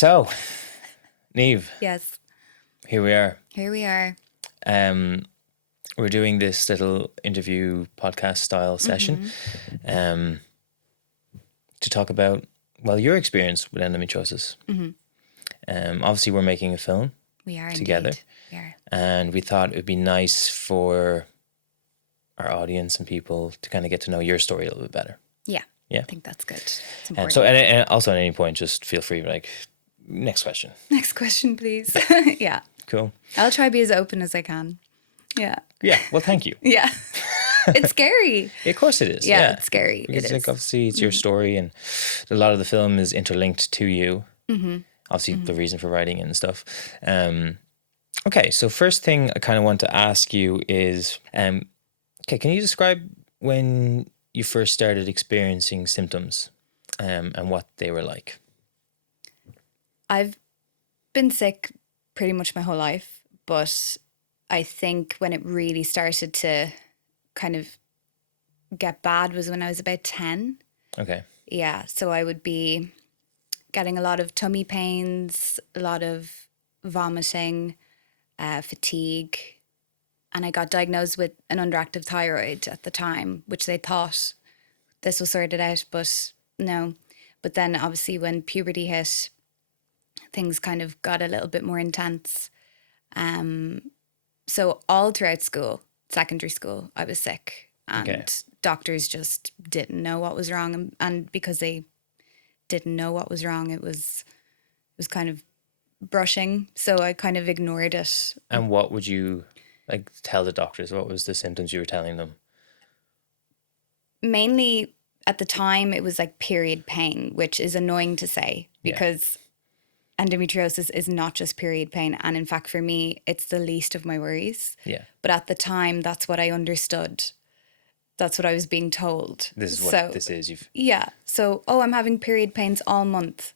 So, Niamh, Yes. here we are. Here we are. We're doing this little interview podcast style session to talk about, well, your experience with endometriosis. Obviously, we're making a film We are together. Indeed. We are. And we thought it would be nice for our audience and people to kind of get to know your story a little bit better. Yeah. Yeah. I think that's good. It's And important. so, and also at any point, just feel free, next question. Next question, please. Yeah. Cool. I'll try to be as open as I can. Yeah. Yeah. Well, thank you. Yeah. It's scary. Of course it is. Yeah, it's scary. Because It is. obviously it's your story, and a lot of the film is interlinked to you. Obviously the reason for writing it and stuff. Okay, so first thing I kind of want to ask you is, okay, can you describe when you first started experiencing symptoms and what they were like? I've been sick pretty much my whole life, but I think when it really started to kind of get bad was when I was about 10. Okay. Yeah, so I would be getting a lot of tummy pains, a lot of vomiting, fatigue, and I got diagnosed with an underactive thyroid at the time, which they thought this was sorted out, but no. But then obviously when puberty hit, things kind of got a little bit more intense. So all throughout school, secondary school, I was sick, and doctors just didn't know what was wrong, and because they didn't know what was wrong, it was kind of brushing, so I kind of ignored it. And what would you tell the doctors? What was the symptoms you were telling them? Mainly at the time it was like period pain, which is annoying to say because endometriosis is not just period pain, and in fact for me it's the least of my worries. Yeah. But at the time that's what I understood. That's what I was being told. This is what this is. Yeah. So, I'm having period pains all month,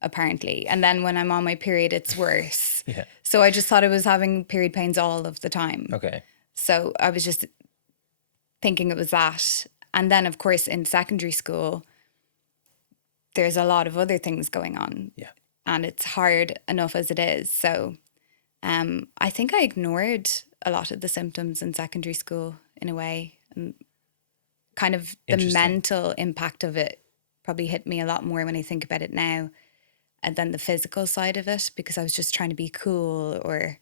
apparently. And then when I'm on my period, it's worse. Yeah. So I just thought I was having period pains all of the time. Okay. So I was just thinking it was that. And then, of course, in secondary school, there's a lot of other things going on. Yeah. And it's hard enough as it is. So I think I ignored a lot of the symptoms in secondary school in a way. And kind of the mental impact of it probably hit me a lot more when I think about it now, and then the physical side of it, because I was just trying to be cool or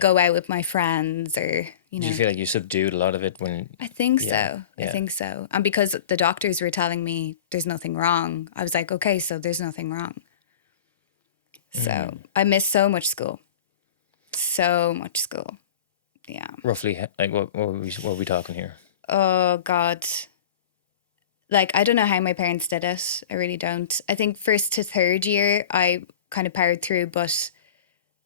go out with my friends, or Did you feel like you subdued a lot of it when? I think so. I think so. And because the doctors were telling me there's nothing wrong, I was like, okay, so there's nothing wrong. So I missed so much school. So much school. Yeah. Roughly, what were we talking here? Oh, God. I don't know how my parents did it. I really don't. I think first to third year, I kind of powered through, but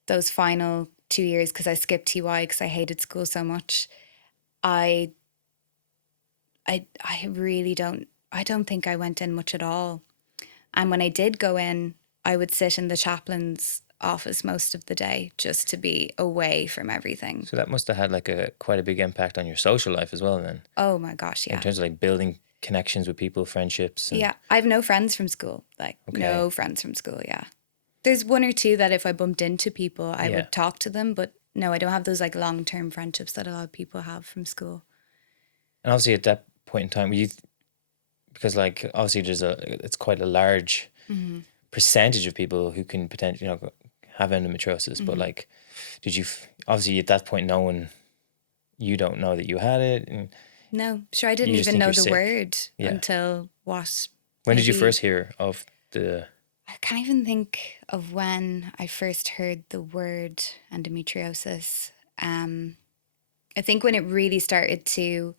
those final 2 years, because I skipped TY because I hated school so much, I really don't think I went in much at all. And when I did go in, I would sit in the chaplain's office most of the day just to be away from everything. So that must have had quite a big impact on your social life as well then. Oh my gosh, yeah. In terms of building connections with people, friendships. Yeah, I have no friends from school. No friends from school, yeah. There's one or two that if I bumped into people, I would talk to them, but no, I don't have those long-term friendships that a lot of people have from school. And obviously at that point in time, because obviously it's quite a large percentage of people who can potentially, have endometriosis, but did you obviously at that point you don't know that you had it? And no, sure, I didn't even know the word until what? When did you first hear of the? I can't even think of when I first heard the word endometriosis. I think when it really started to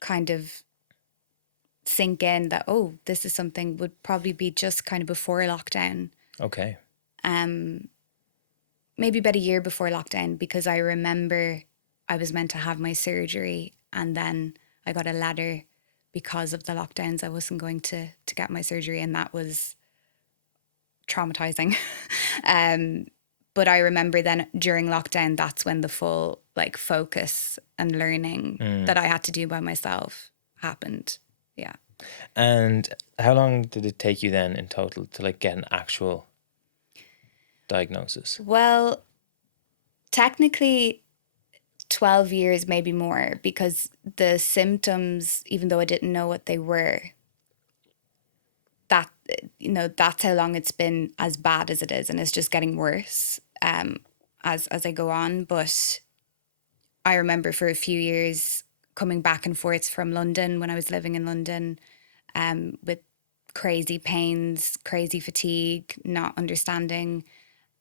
kind of sink in that, this is something, would probably be just kind of before lockdown. Okay. Maybe about a year before lockdown, because I remember I was meant to have my surgery and then I got a letter because of the lockdowns. I wasn't going to get my surgery, and that was traumatizing. But I remember then during lockdown, that's when the full focus and learning that I had to do by myself happened. Yeah. And how long did it take you then in total to like get an actual diagnosis? Well, technically 12 years, maybe more, because the symptoms, even though I didn't know what they were, that, that's how long it's been as bad as it is. And it's just getting worse as I go on. But I remember for a few years coming back and forth from London when I was living in London with crazy pains, crazy fatigue, not understanding,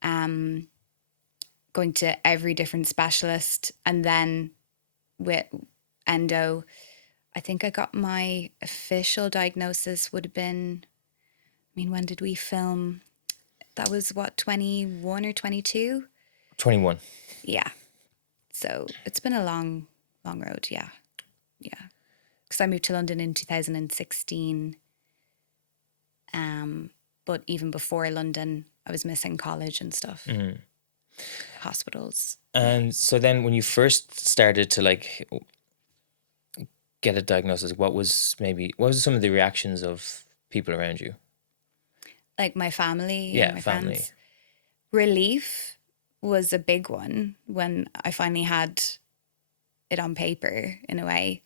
going to every different specialist. And then with endo, I think I got my official diagnosis would have been, when did we film? That was what, 21 or 22? 21. Yeah. So it's been a long, long road. Yeah. Yeah. Because I moved to London in 2016. But even before London, I was missing college and stuff, hospitals. And so then when you first started to like get a diagnosis, what was some of the reactions of people around you? Like my family Yeah, and my family. friends. Relief was a big one when I finally had it on paper in a way.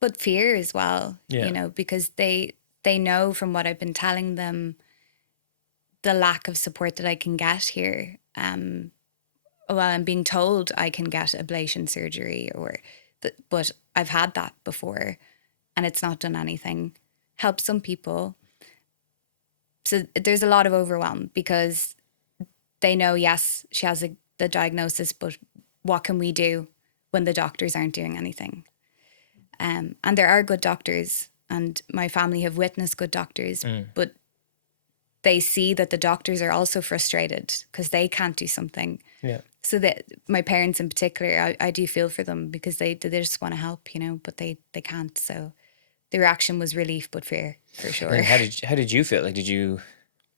But fear as well, Yeah. because they know from what I've been telling them the lack of support that I can get here. Well, I'm being told I can get ablation surgery but I've had that before and it's not done anything. Helps some people. So there's a lot of overwhelm because they know, yes, she has the diagnosis, but what can we do when the doctors aren't doing anything? And there are good doctors, and my family have witnessed good doctors, but they see that the doctors are also frustrated because they can't do something. Yeah. So that my parents in particular, I do feel for them because they just want to help, but they can't. So the reaction was relief, but fear for sure. And how did you feel? Like, did you,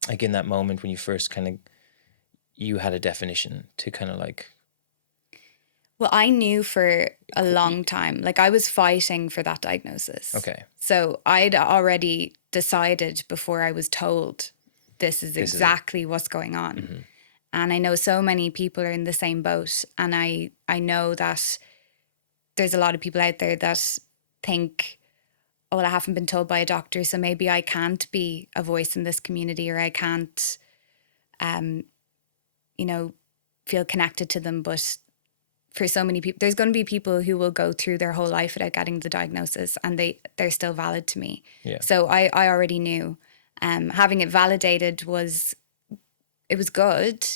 like in that moment when you first kind of, you had a definition to kind of like... Well, I knew for a long time, like I was fighting for that diagnosis. Okay. So I'd already decided before I was told this is exactly what's going on. Mm-hmm. And I know so many people are in the same boat. And I know that there's a lot of people out there that think, oh, well, I haven't been told by a doctor, so maybe I can't be a voice in this community, or I can't, feel connected to them. But for so many people, there's going to be people who will go through their whole life without getting the diagnosis, and they're still valid to me. Yeah. So I already knew. Having it validated was good,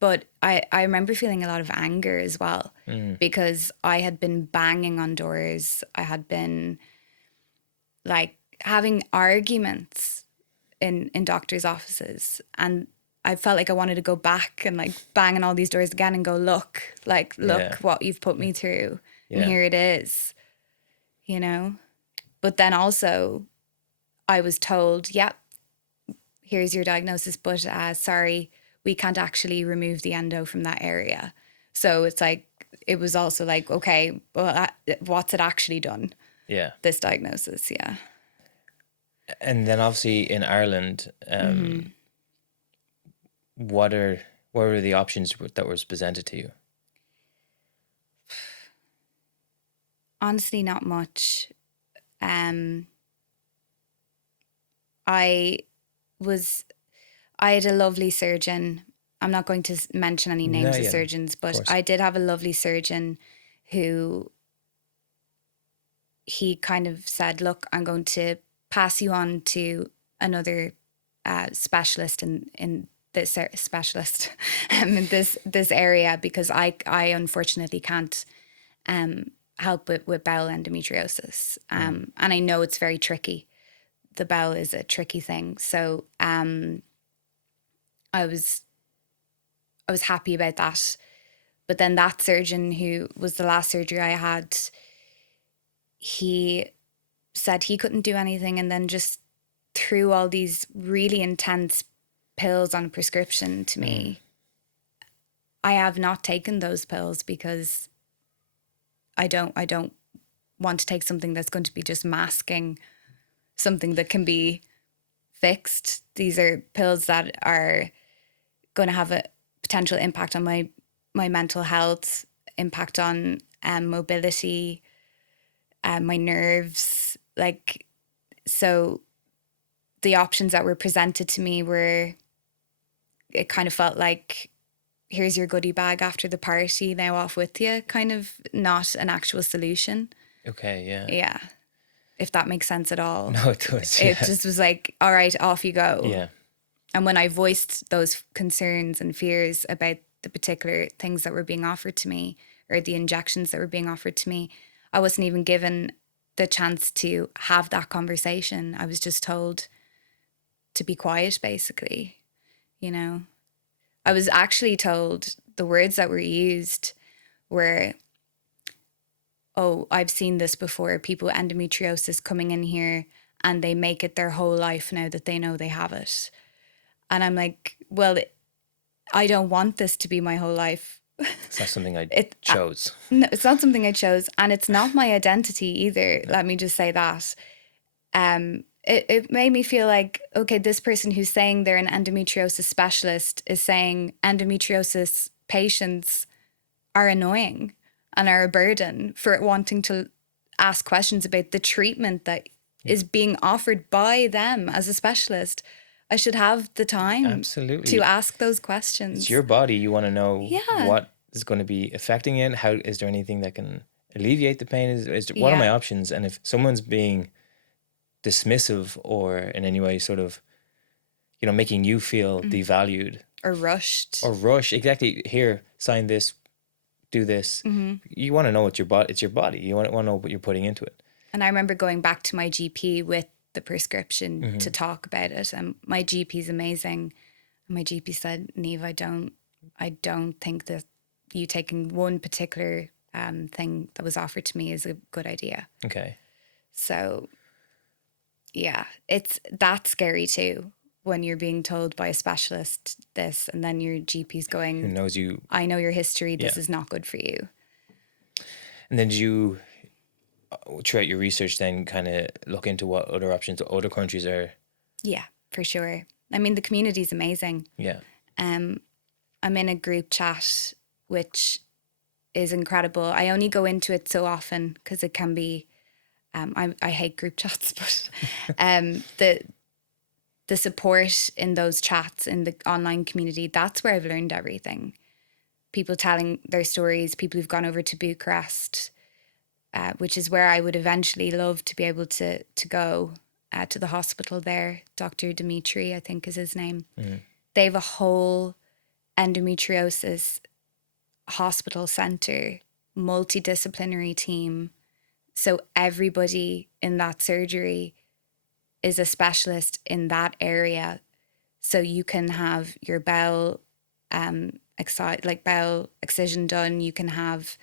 but I remember feeling a lot of anger as well because I had been banging on doors. I had been like having arguments in doctors' offices, and I felt like I wanted to go back and like bang on all these doors again and go, look what you've put me through. And here it is, But then also I was told, yep, here's your diagnosis, but sorry, we can't actually remove the endo from that area. So it's like, it was also like, okay, well, what's it actually done? Yeah. This diagnosis, yeah. And then obviously in Ireland, what were the options that was presented to you? Honestly, not much. I had a lovely surgeon. I'm not going to mention any names of surgeons, but I did have a lovely surgeon who, he kind of said, look, I'm going to pass you on to another specialist in this specialist in this area, because I unfortunately can't help with bowel endometriosis. And I know it's very tricky. The bowel is a tricky thing. So I was happy about that. But then that surgeon, who was the last surgery I had, he said he couldn't do anything, and then just threw all these really intense pills on prescription to me. I have not taken those pills because I don't want to take something that's going to be just masking something that can be fixed. These are pills that are going to have a potential impact on my mental health, impact on mobility, my nerves. Like, so the options that were presented to me were, it kind of felt like, here's your goodie bag after the party, now off with you, kind of, not an actual solution. Okay, yeah. Yeah. If that makes sense at all. No, it does. It Yeah. just was like, all right, off you go. Yeah. And when I voiced those concerns and fears about the particular things that were being offered to me, or the injections that were being offered to me, I wasn't even given the chance to have that conversation. I was just told to be quiet, basically. You know, I was actually told, the words that were used were, oh, I've seen this before. People with endometriosis coming in here and they make it their whole life now that they know they have it. And I'm like, well, I don't want this to be my whole life. It's not something I chose. No, it's not something I chose. And it's not my identity either. No. Let me just say that. It made me feel like, okay, this person who's saying they're an endometriosis specialist is saying endometriosis patients are annoying and are a burden for wanting to ask questions about the treatment that is being offered by them as a specialist. I should have the time Absolutely to ask those questions. It's your body. You want to know what is going to be affecting it. How is there anything that can alleviate the pain? What are my options? And if someone's being dismissive or in any way sort of, you know, making you feel devalued or rushed, exactly, here, sign this, do this. You want to know it's your body. You want to know what you're putting into it. And I remember going back to my GP with the prescription to talk about it, and my GP is amazing. And my GP said, Niamh, I don't think that you taking one particular thing that was offered to me is a good idea. Okay. So yeah, that's scary too, when you're being told by a specialist this, and then your GP's going, who knows you, I know your history, this is not good for you. And then did you, throughout your research, then kind of look into what other options other countries are? Yeah, for sure. I mean, the community is amazing. Yeah. I'm in a group chat, which is incredible. I only go into it so often because it can be, I hate group chats, but the support in those chats, in the online community, that's where I've learned everything. People telling their stories, people who've gone over to Bucharest, which is where I would eventually love to be able to go to the hospital there. Dr. Dimitri, I think is his name. They have a whole endometriosis hospital centre, multidisciplinary team. So everybody in that surgery is a specialist in that area. So you can have your bowel bowel excision done. You can have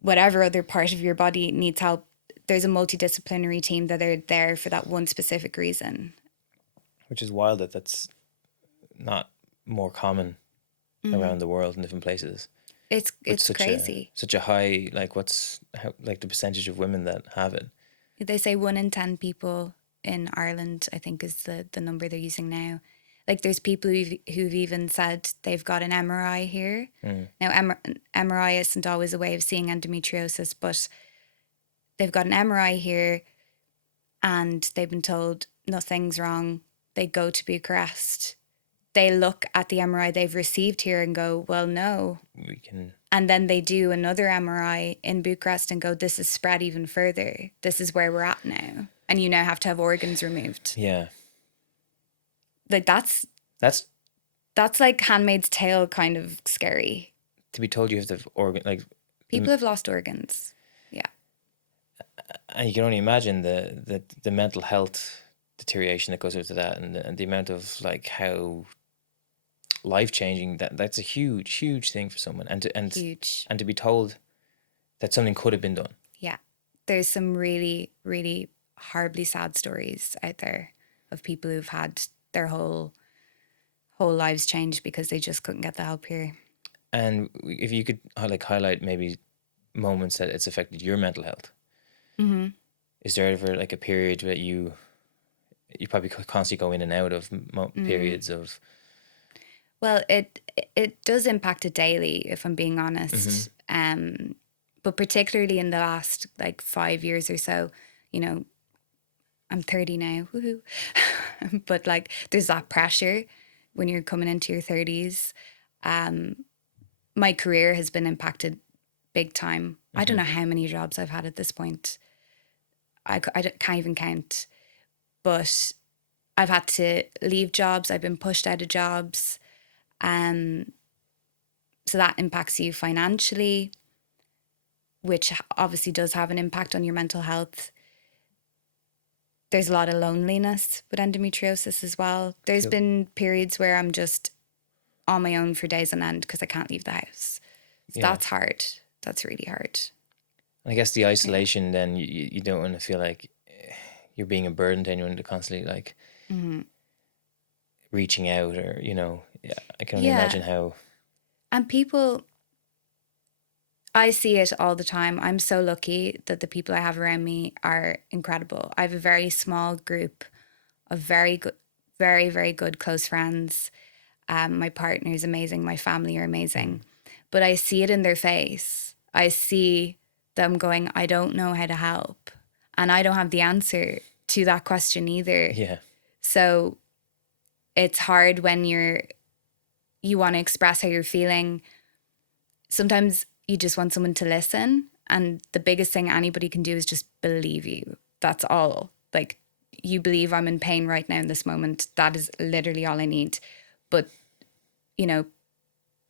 whatever other part of your body needs help. There's a multidisciplinary team that are there for that one specific reason. Which is wild that that's not more common around the world in different places. It's crazy. Such a high, like the percentage of women that have it. They say 1 in 10 people in Ireland, I think, is the number they're using now. Like, there's people who've even said they've got an MRI here. Now, MRI isn't always a way of seeing endometriosis, but they've got an MRI here and they've been told nothing's wrong. They go to Bucharest. They look at the MRI they've received here and go, well, no. We can. And then they do another MRI in Bucharest and go, this is spread even further. This is where we're at now. And you now have to have organs removed. Yeah. Like, that's like Handmaid's Tale kind of scary. To be told you have to have people have lost organs. Yeah. And you can only imagine the mental health deterioration that goes into that, and the amount of how life-changing that's a huge thing for someone, and huge. And to be told that something could have been done. Yeah. There's some really, really horribly sad stories out there of people who've had their whole lives changed because they just couldn't get the help here. And if you could highlight maybe moments that it's affected your mental health. Is there ever like a period where you probably constantly go in and out of periods of? Well, it does impact it daily, if I'm being honest. But particularly in the last like 5 years or so, you know, I'm 30 now, woohoo. But like, there's that pressure when you're coming into your 30s. My career has been impacted big time. I don't know how many jobs I've had at this point. I can't even count. But I've had to leave jobs. I've been pushed out of jobs. So that impacts you financially, which obviously does have an impact on your mental health. There's a lot of loneliness with endometriosis as well. There's been periods where I'm just on my own for days on end because I can't leave the house. So that's hard. That's really hard. I guess the isolation, then you don't want to feel like you're being a burden to anyone to constantly like reaching out, or, you know, I can only imagine how. And people, I see it all the time. I'm so lucky that the people I have around me are incredible. I have a very small group of very good, very, very good close friends. My partner is amazing. My family are amazing. But I see it in their face. I see them going, I don't know how to help. And I don't have the answer to that question either. Yeah. So it's hard when you want to express how you're feeling. Sometimes you just want someone to listen. And the biggest thing anybody can do is just believe you. That's all. Like, you believe I'm in pain right now in this moment. That is literally all I need. But, you know,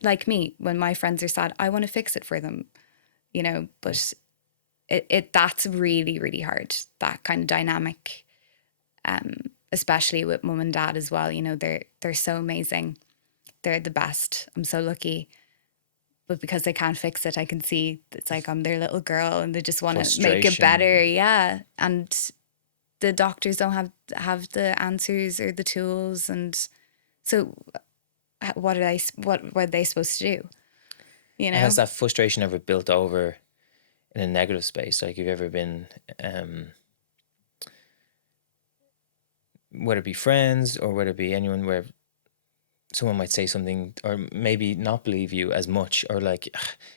like me, when my friends are sad, I want to fix it for them, you know, but that's really, really hard, that kind of dynamic, especially with mum and dad as well. You know, they're so amazing. They're the best. I'm so lucky. But because they can't fix it, I can see it's like I'm their little girl and they just want to make it better. Yeah. And the doctors don't have the answers or the tools. And so what are they supposed to do? You know? And has that frustration ever built over in a negative space? Like, you've ever been, whether it be friends or whether it be anyone, where someone might say something or maybe not believe you as much, or like,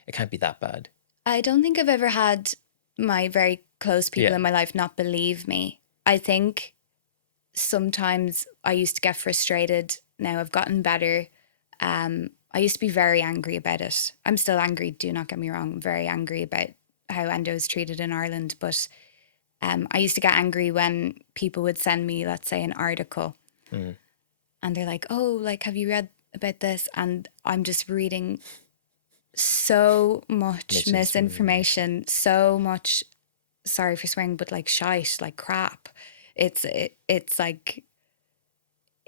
it can't be that bad? I don't think I've ever had my very close people in my life not believe me. I think sometimes I used to get frustrated. Now I've gotten better. I used to be very angry about it. I'm still angry, do not get me wrong. I'm very angry about how endo is treated in Ireland. But I used to get angry when people would send me, let's say, an article. And they're like, oh, like, have you read about this? And I'm just reading so much misinformation, so much, sorry for swearing, but like shite, like crap. It's like,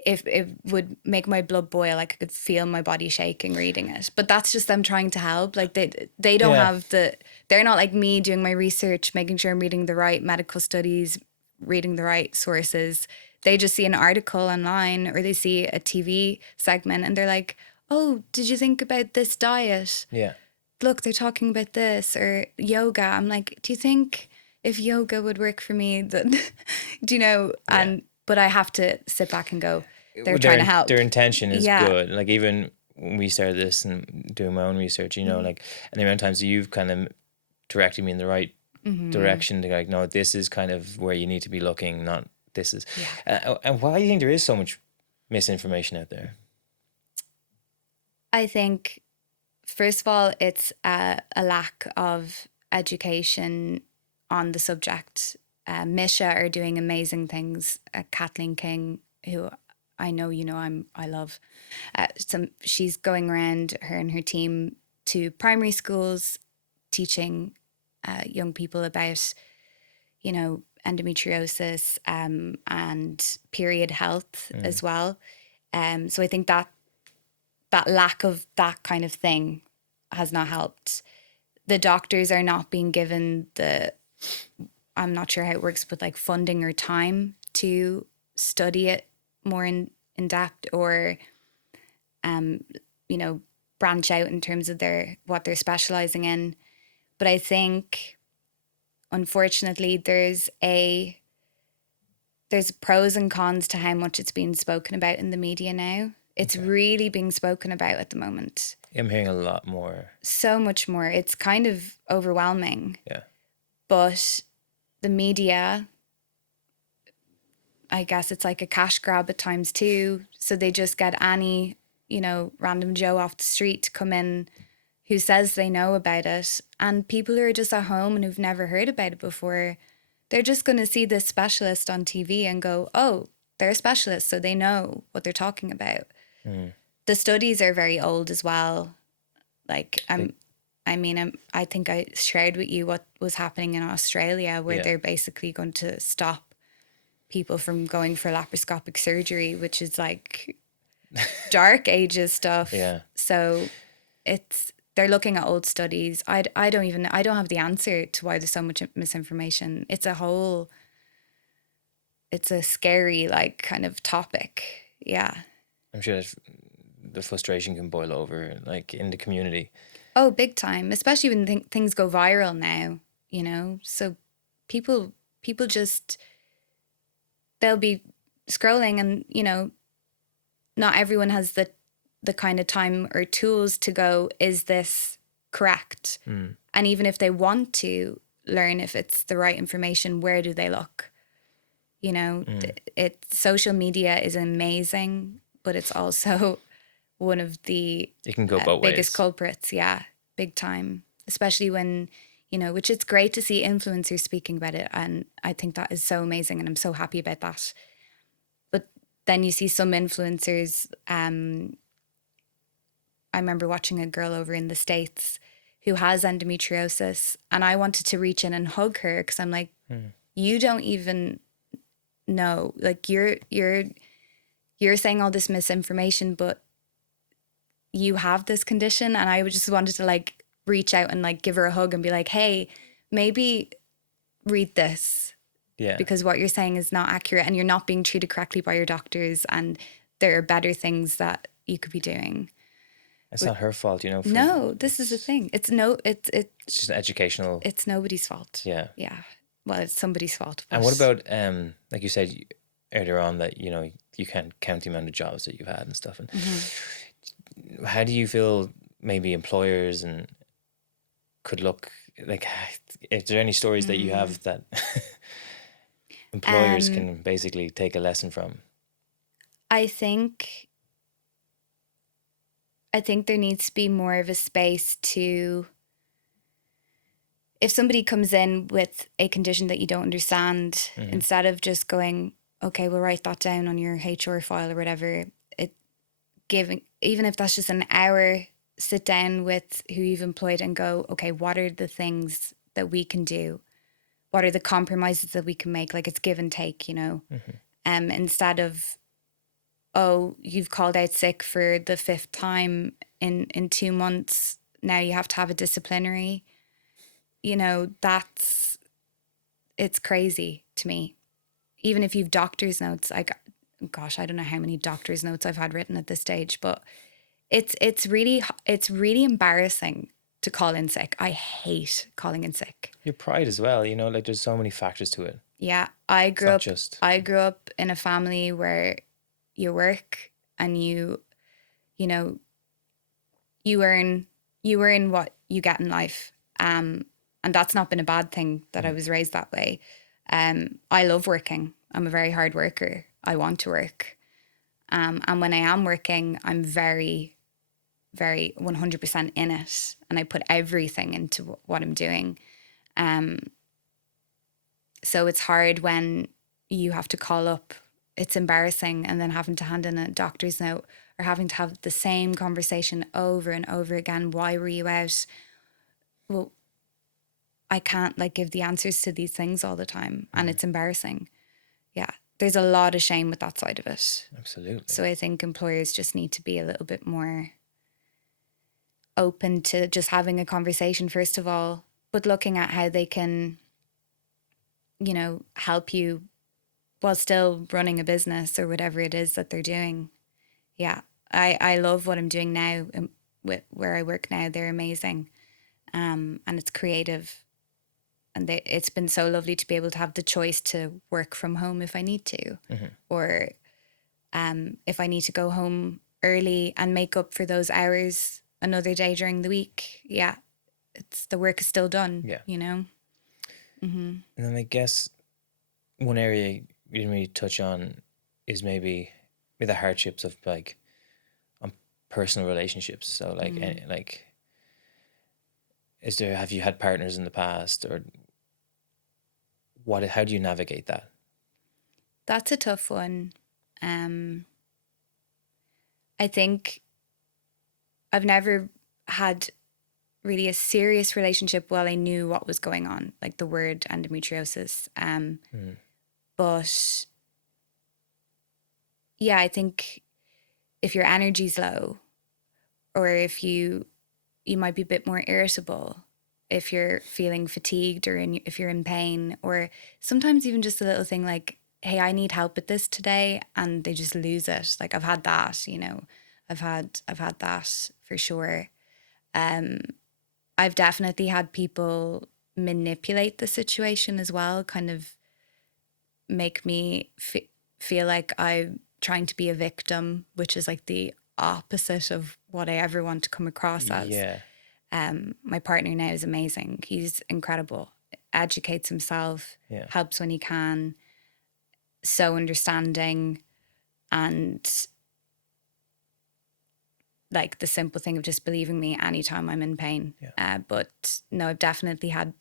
if it would make my blood boil, like I could feel my body shaking reading it. But that's just them trying to help. Like they don't have they're not like me doing my research, making sure I'm reading the right medical studies, reading the right sources. They just see an article online or they see a TV segment and they're like, oh, did you think about this diet? Yeah. Look, they're talking about this, or yoga. I'm like, do you think if yoga would work for me, that, do you know? And but I have to sit back and go, they're trying to help. Their intention is good. Like, even when we started this and doing my own research, you know, like, and the amount of times you've kind of directed me in the right direction to, like, no, this is kind of where you need to be looking, not this is. And why do you think there is so much misinformation out there? I think, first of all, it's a lack of education on the subject. Macha are doing amazing things. Kathleen King, who I know you know I love. She's going around, her and her team, to primary schools, teaching young people about, you know, endometriosis and period health as well. So I think that lack of that kind of thing has not helped. The doctors are not being given I'm not sure how it works, but like funding or time to study it more in depth, or, you know, branch out in terms of what they're specializing in. But I think unfortunately, there's pros and cons to how much it's being spoken about in the media now. It's really being spoken about at the moment. I'm hearing a lot more. So much more. It's kind of overwhelming. Yeah. But the media, I guess it's like a cash grab at times too. So they just get any, random Joe off the street to come in who says they know about it. And people who are just at home and who've never heard about it before, they're just going to see this specialist on TV and go, oh, they're a specialist, so they know what they're talking about. The studies are very old as well. Like, I think I shared with you what was happening in Australia, where they're basically going to stop people from going for laparoscopic surgery, which is like dark ages stuff. Yeah. So they're looking at old studies. I don't have the answer to why there's so much misinformation. It's a scary, like, kind of topic. Yeah. I'm sure that the frustration can boil over, like, in the community. Oh, big time. Especially when things go viral now, So people just, they'll be scrolling and, not everyone has the kind of time or tools to go, is this correct? And even if they want to learn if it's the right information, where do they look? Social media is amazing, but it's also one of the it can go both biggest ways. Culprits. Yeah, big time. Especially when, which it's great to see influencers speaking about it. And I think that is so amazing. And I'm so happy about that. But then you see some influencers. I remember watching a girl over in the States who has endometriosis. And I wanted to reach in and hug her because I'm like, you don't even know. Like, you're saying all this misinformation, but you have this condition. And I just wanted to, like, reach out and, like, give her a hug and be like, hey, maybe read this. Yeah. Because what you're saying is not accurate and you're not being treated correctly by your doctors, and there are better things that you could be doing. It's not her fault, No, this is the thing. It's just an educational. It's nobody's fault. Yeah. Yeah. Well, it's somebody's fault. And what about, like you said earlier on, that, you can't count the amount of jobs that you've had and stuff. And how do you feel maybe employers and could look, like, is there any stories that you have that employers can basically take a lesson from? I think there needs to be more of a space to, if somebody comes in with a condition that you don't understand, instead of just going, okay, we'll write that down on your HR file or whatever, even if that's just an hour, sit down with who you've employed and go, okay, what are the things that we can do? What are the compromises that we can make? Like, it's give and take, instead of, oh, you've called out sick for the 5th time in 2 months. Now you have to have a disciplinary. It's crazy to me. Even if you've doctor's notes, like, gosh, I don't know how many doctor's notes I've had written at this stage, but it's really embarrassing to call in sick. I hate calling in sick. Your pride as well, like, there's so many factors to it. Yeah, I grew up in a family where you work and you earn what you get in life. And that's not been a bad thing that I was raised that way. I love working. I'm a very hard worker. I want to work. And when I am working, I'm very, very 100% in it. And I put everything into what I'm doing. So it's hard when you have to call up. It's embarrassing. And then having to hand in a doctor's note or having to have the same conversation over and over again. Why were you out? Well, I can't, like, give the answers to these things all the time. And it's embarrassing. Yeah. There's a lot of shame with that side of it. Absolutely. So I think employers just need to be a little bit more open to just having a conversation, first of all, but looking at how they can, help you while still running a business or whatever it is that they're doing. Yeah. I love what I'm doing now where I work now. They're amazing. And it's creative. And it's been so lovely to be able to have the choice to work from home if I need to, or if I need to go home early and make up for those hours another day during the week. Yeah, it's the work is still done. Yeah. You know. And then I guess one area you didn't really touch on is maybe the hardships of like on personal relationships. So like have you had partners in the past, or how do you navigate that? That's a tough one. I think I've never had really a serious relationship while I knew what was going on, like the word endometriosis. But yeah, I think if your energy's low, or if you might be a bit more irritable, if you're feeling fatigued, or if you're in pain, or sometimes even just a little thing like, hey, I need help with this today, and they just lose it. Like I've had that, you know, I've had that for sure. I've definitely had people manipulate the situation as well, kind of make me feel like I'm trying to be a victim, which is like the opposite of what I ever want to come across as. Yeah. My partner now is amazing. He's incredible. Educates himself, helps when he can, so understanding, and like the simple thing of just believing me anytime I'm in pain. But no, I've definitely had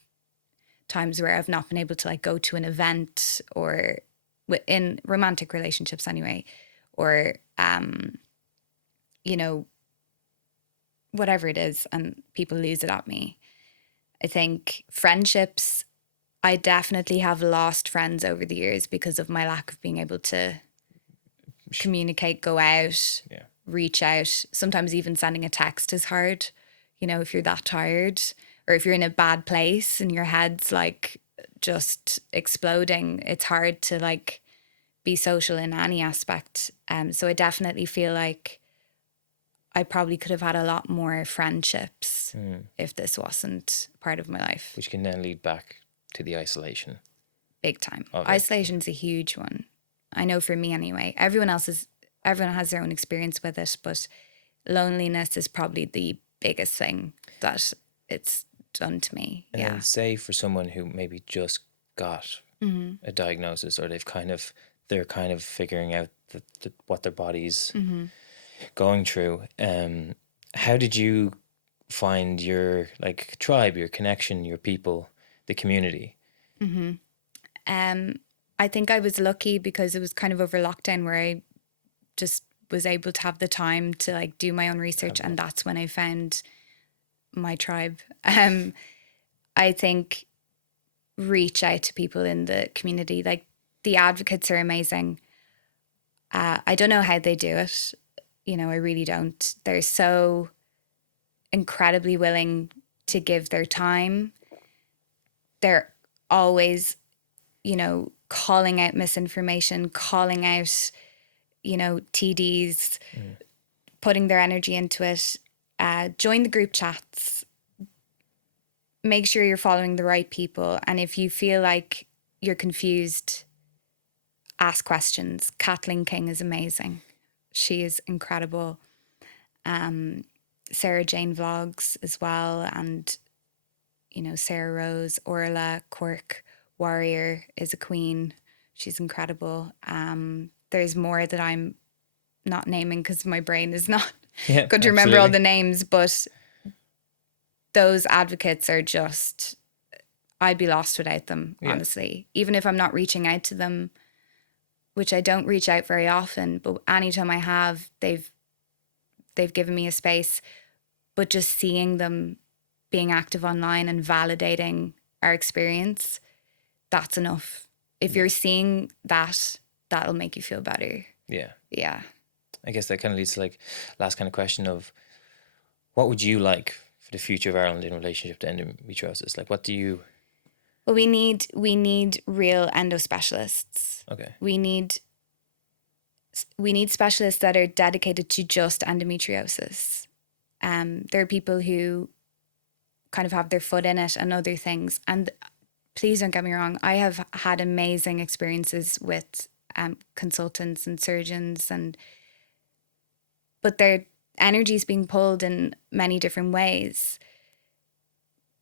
times where I've not been able to like go to an event, or in romantic relationships anyway, or you know, whatever it is, and people lose it at me. I think friendships, I definitely have lost friends over the years because of my lack of being able to communicate, go out, reach out. Sometimes even sending a text is hard, you know, if you're that tired, or if you're in a bad place and your head's like just exploding, it's hard to like be social in any aspect. So I definitely feel like I probably could have had a lot more friendships if this wasn't part of my life. Which can then lead back to the isolation. Big time. Isolation's a huge one. I know for me anyway. Everyone has their own experience with it, but loneliness is probably the biggest thing that it's done to me. And then say for someone who maybe just got a diagnosis, or they're kind of figuring out what their body's going through. How did you find your like tribe, your connection, your people, the community? I think I was lucky because it was kind of over lockdown where I just was able to have the time to like do my own research, and that's when I found my tribe. I think reach out to people in the community. Like the advocates are amazing. I don't know how they do it. You know, I really don't. They're so incredibly willing to give their time. They're always, you know, calling out misinformation, calling out, you know, TDs, putting their energy into it. Join the group chats. Make sure you're following the right people. And if you feel like you're confused, ask questions. Kathleen King is amazing. She is incredible. Sarah Jane vlogs as well. And, you know, Sarah Rose, Orla, Quirk, Warrior is a queen. She's incredible. There's more that I'm not naming because my brain is not good to remember all the names, but those advocates are just, I'd be lost without them, honestly. Even if I'm not reaching out to them, which I don't reach out very often, but anytime I have, they've given me a space. But just seeing them being active online and validating our experience, that's enough. If you're seeing that, that'll make you feel better. Yeah. Yeah. I guess that kind of leads to like last kind of question of what would you like for the future of Ireland in relationship to endometriosis? Like, what do you... Well, we need real endo specialists. Okay. We need specialists that are dedicated to just endometriosis. There are people who kind of have their foot in it and other things, and please don't get me wrong. I have had amazing experiences with consultants and surgeons, but their energy is being pulled in many different ways.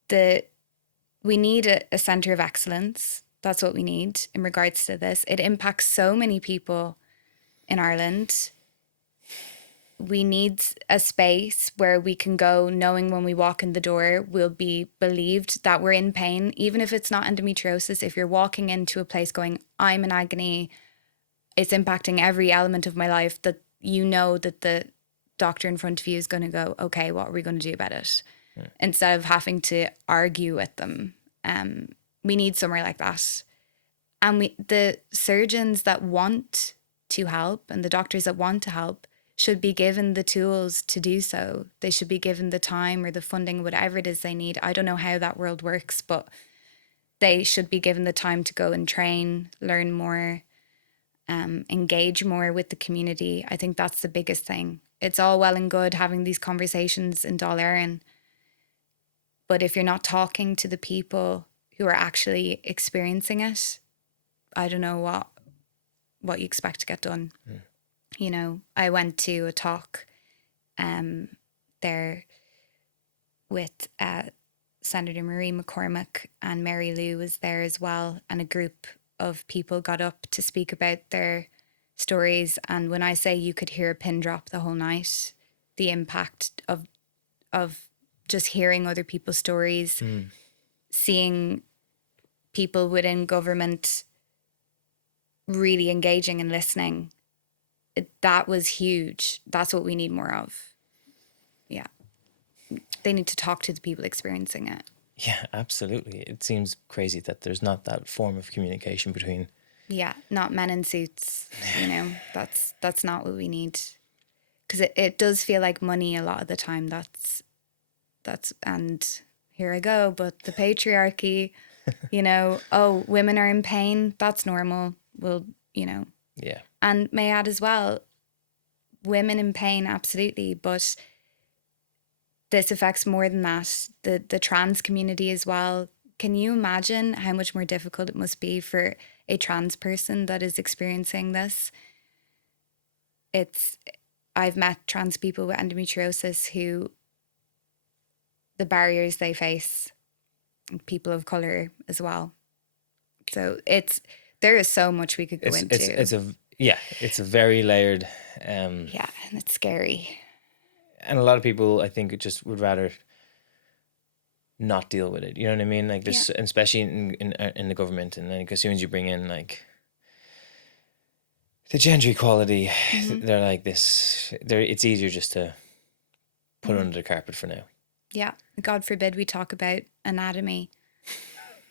We need a centre of excellence. That's what we need in regards to this. It impacts so many people in Ireland. We need a space where we can go knowing when we walk in the door, we'll be believed that we're in pain. Even if it's not endometriosis, if you're walking into a place going, I'm in agony, it's impacting every element of my life, that you know that the doctor in front of you is going to go, okay, what are we going to do about it? Yeah. Instead of having to argue with them. We need somewhere like that. And the surgeons that want to help and the doctors that want to help should be given the tools to do so. They should be given the time or the funding, whatever it is they need. I don't know how that world works, but they should be given the time to go and train, learn more, engage more with the community. I think that's the biggest thing. It's all well and good having these conversations in Dáil Éireann, but if you're not talking to the people who are actually experiencing it, I don't know what you expect to get done. Mm. You know, I went to a talk there with Senator Marie McCormick, and Mary Lou was there as well, and a group of people got up to speak about their stories. And when I say you could hear a pin drop the whole night, the impact of just hearing other people's stories, seeing people within government really engaging and listening, that was huge. That's what we need more of. Yeah. They need to talk to the people experiencing it. Yeah, absolutely. It seems crazy that there's not that form of communication between. Yeah, not men in suits, you know. That's not what we need. Because it does feel like money a lot of the time. That's and here I go, but the patriarchy, you know, oh, women are in pain, that's normal. Well, you know. Yeah. And may I add as well, women in pain, absolutely, but this affects more than that. The trans community as well. Can you imagine how much more difficult it must be for a trans person that is experiencing this? I've met trans people with endometriosis who the barriers they face, people of colour as well. So there is so much we could go into. It's a very layered. Yeah, and it's scary. And a lot of people, I think, just would rather not deal with it. You know what I mean? Like this, especially in the government, and like as soon as you bring in like the gender equality, they're like this. It's easier just to put it under the carpet for now. Yeah, God forbid we talk about anatomy.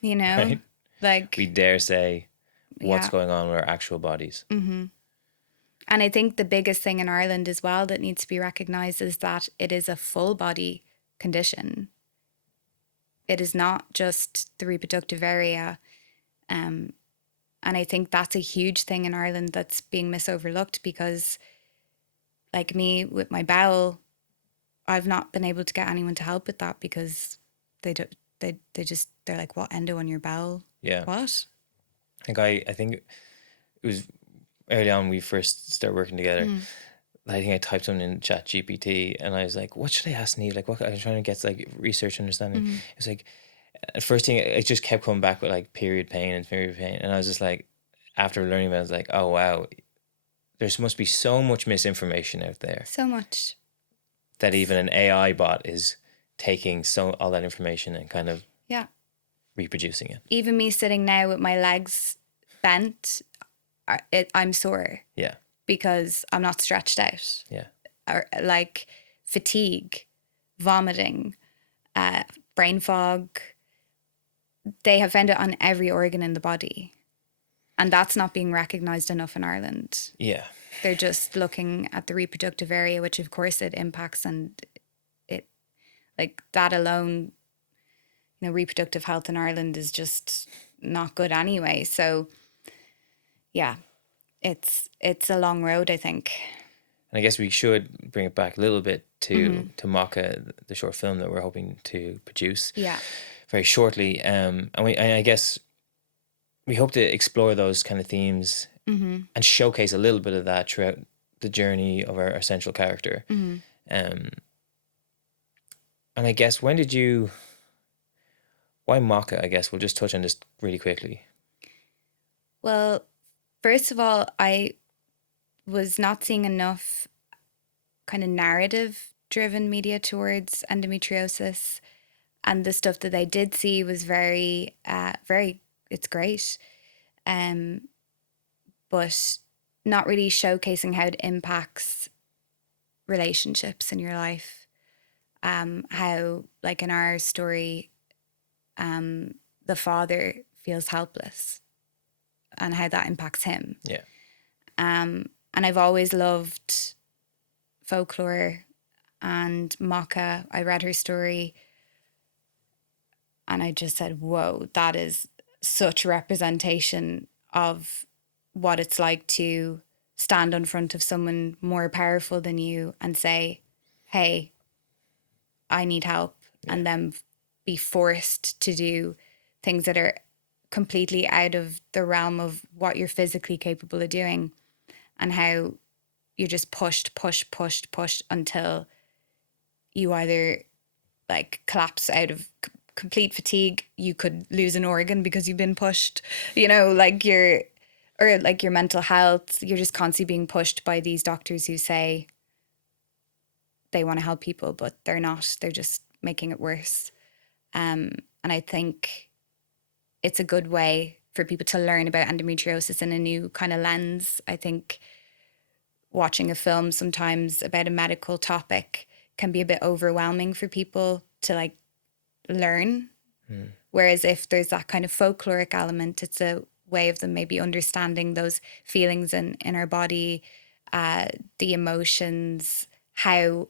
You know, right? Like we dare say what's going on with our actual bodies. Mm-hmm. And I think the biggest thing in Ireland as well that needs to be recognised is that it is a full body condition. It is not just the reproductive area. And I think that's a huge thing in Ireland that's being misoverlooked, because like me with my bowel, I've not been able to get anyone to help with that, because they're like, what, endo on your bowel? Yeah. What? I think it was early on we first started working together. I think I typed something in ChatGPT and I was like, what should I ask Niamh? Like, what I was trying to get like research understanding. It was like, at first thing, it just kept coming back with like period pain. And I was just like, after learning about it, I was like, oh wow, there must be so much misinformation out there. So much. That even an AI bot is taking all that information and kind of reproducing it. Even me sitting now with my legs bent, I'm sore. Yeah. Because I'm not stretched out. Yeah. Or like fatigue, vomiting, brain fog. They have found it on every organ in the body. And that's not being recognised enough in Ireland. Yeah. They're just looking at the reproductive area, which of course it impacts, and it, like that alone, you know, reproductive health in Ireland is just not good anyway. So yeah, it's a long road, I think. And I guess we should bring it back a little bit to Macha, the short film that we're hoping to produce. Yeah. very shortly. And I guess we hope to explore those kind of themes and showcase a little bit of that throughout the journey of our central character. And I guess why Macha? I guess we'll just touch on this really quickly. Well, first of all, I was not seeing enough kind of narrative-driven media towards endometriosis, and the stuff that I did see was very, it's great, but not really showcasing how it impacts relationships in your life. How, like in our story, the father feels helpless, and how that impacts him. Yeah. And I've always loved folklore and Macha. I read her story and I just said, whoa, that is such representation of what it's like to stand in front of someone more powerful than you and say, hey, I need help. Yeah. And then be forced to do things that are completely out of the realm of what you're physically capable of doing, and how you're just pushed until you either like collapse out of complete fatigue. You could lose an organ because you've been pushed, like your mental health. You're just constantly being pushed by these doctors who say they want to help people, but they're not. They're just making it worse. And I think it's a good way for people to learn about endometriosis in a new kind of lens. I think watching a film sometimes about a medical topic can be a bit overwhelming for people to like learn. Whereas if there's that kind of folkloric element, it's a way of them maybe understanding those feelings in our body, the emotions, how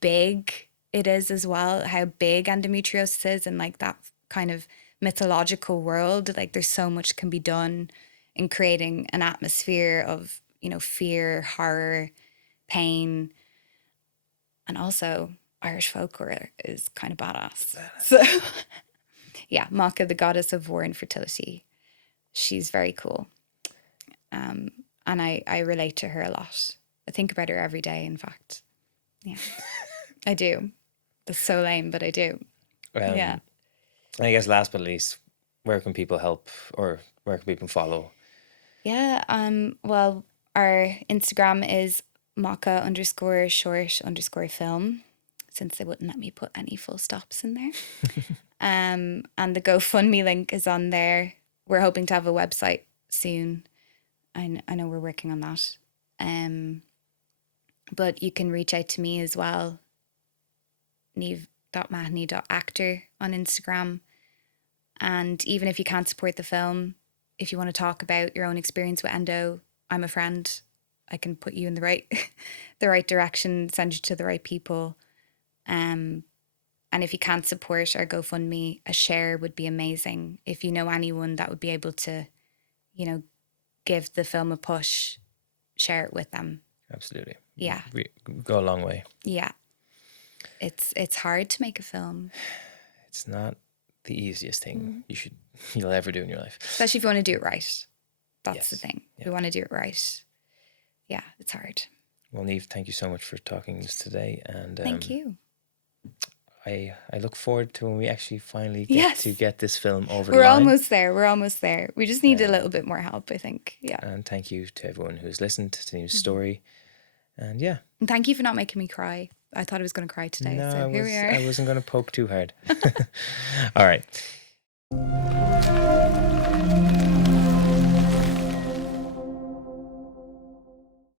big it is as well, how big endometriosis is, and like that kind of mythological world. Like there's so much can be done in creating an atmosphere of, fear, horror, pain. And also Irish folklore is kind of badass. So yeah, Macha, the goddess of war and fertility. She's very cool. And I relate to her a lot. I think about her every day, in fact. Yeah, I do. That's so lame, but I do. Yeah. I guess last but not least, where can people help, or where can people follow? Yeah. Well, our Instagram is Macha_short_film, since they wouldn't let me put any full stops in there. And the GoFundMe link is on there. We're hoping to have a website soon. I know we're working on that. But you can reach out to me as well. Niamh.mahoney.actor on Instagram. And even if you can't support the film, if you want to talk about your own experience with endo, I'm a friend. I can put you in the right direction, send you to the right people. And if you can't support our GoFundMe, a share would be amazing. If you know anyone that would be able to, give the film a push, share it with them. Absolutely. Yeah. We go a long way. Yeah. It's hard to make a film. It's not the easiest thing you'll ever do in your life. Especially if you want to do it right. That's Yes. the thing. Yeah. We want to do it right. Yeah, it's hard. Well, Niamh, thank you so much for talking to us today. And thank you. I look forward to when we actually finally get to get this film over the line. We're almost there. We just need a little bit more help, I think. Yeah. And thank you to everyone who's listened to Niamh's story. And yeah. And thank you for not making me cry. I thought I was going to cry today. No, so here we are. I wasn't going to poke too hard. All right.